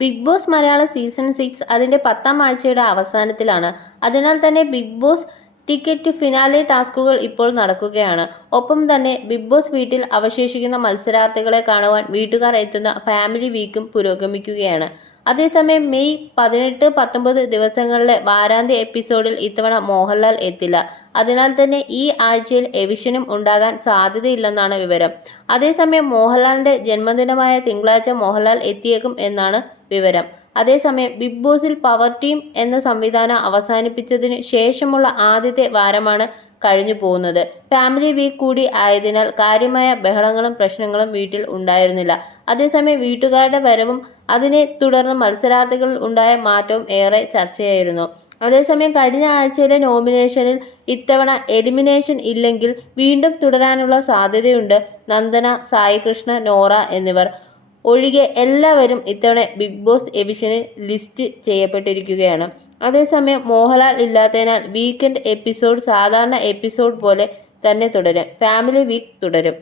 Big boss Malayalam season 6 അതിൻ്റെ 10ാം ആഴ്ചയുടെ അവസാനത്തിലാണ്. അതിനാൽ തന്നെ ബിഗ് ബോസ് ടിക്കറ്റ് ഫിനാലെ ടാസ്കുകൾ ഇപ്പോൾ നടക്കുകയാണ്. ഒപ്പം തന്നെ ബിഗ് ബോസ് വീട്ടിൽ അവശേഷിക്കുന്ന മത്സരാർത്ഥികളെ കാണുവാൻ വീട്ടുകാർ എത്തുന്ന ഫാമിലി വീക്കും പുരോഗമിക്കുകയാണ്. അതേസമയം മെയ് 18, 19 ദിവസങ്ങളിലെ വാരാന്ത്യ എപ്പിസോഡിൽ ഇത്തവണ മോഹൻലാൽ എത്തില്ല. അതിനാൽ തന്നെ ഈ ആഴ്ചയിൽ എവിഷനും ഉണ്ടാകാൻ സാധ്യതയില്ലെന്നാണ് വിവരം. അതേസമയം മോഹൻലാലിന്റെ ജന്മദിനമായ തിങ്കളാഴ്ച മോഹൻലാൽ എത്തിയേക്കും എന്നാണ് വിവരം. അതേസമയം ബിഗ് ബോസിൽ പവർ ടീം എന്ന സംവിധാനം അവസാനിപ്പിച്ചതിന് ശേഷമുള്ള ആദ്യത്തെ വാരമാണ് കഴിഞ്ഞു പോകുന്നത്. ഫാമിലി വീക്ക് കൂടി ആയതിനാൽ കാര്യമായ ബഹളങ്ങളും പ്രശ്നങ്ങളും വീട്ടിൽ ഉണ്ടായിരുന്നില്ല. അതേസമയം വീട്ടുകാരുടെ വരവും അതിനെ തുടർന്ന് മത്സരാർത്ഥികളിൽ ഉണ്ടായ മാറ്റവും ഏറെ ചർച്ചയായിരുന്നു. അതേസമയം കഴിഞ്ഞ ആഴ്ചയിലെ നോമിനേഷനിൽ ഇത്തവണ എലിമിനേഷൻ ഇല്ലെങ്കിൽ വീണ്ടും തുടരാനുള്ള സാധ്യതയുണ്ട്. നന്ദന, സായി കൃഷ്ണ, നോറ എന്നിവർ ഒഴികെ എല്ലാവരും ഇത്തവണ ബിഗ് ബോസ് എവിഷനിൽ ലിസ്റ്റ് ചെയ്യപ്പെട്ടിരിക്കുകയാണ്. അതേസമയം മോഹൻലാൽ ഇല്ലാത്തതിനാൽ വീക്കെൻഡ് എപ്പിസോഡ് സാധാരണ എപ്പിസോഡ് പോലെ തന്നെ തുടരും. ഫാമിലി വീക്ക് തുടരും.